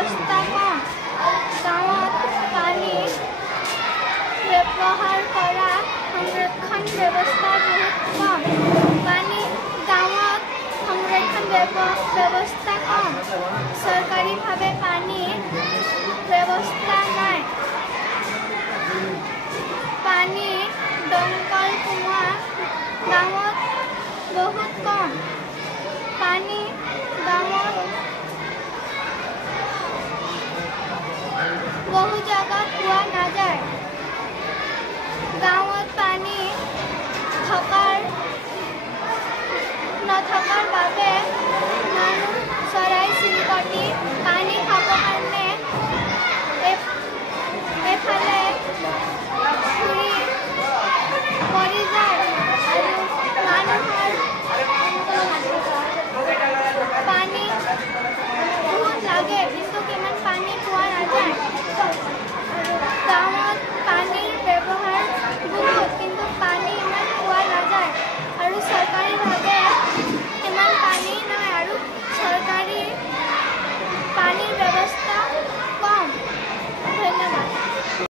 ব্যৱস্থা কম। গাঁৱত পানী ব্যৱহাৰ কৰা সংৰক্ষণ ব্যৱস্থা বহুত কম। গাঁৱত সংৰক্ষণ ব্যৱস্থা কম। চৰকাৰীভাৱে পানীৰ ব্যৱস্থা নাই। পানীৰ দমকল কুঁৱা গাঁৱত বহুত কম। পানী গাঁৱত বহু জাগাত পোৱা নাযায়। গাঁৱত পানী নথকাৰ বাবে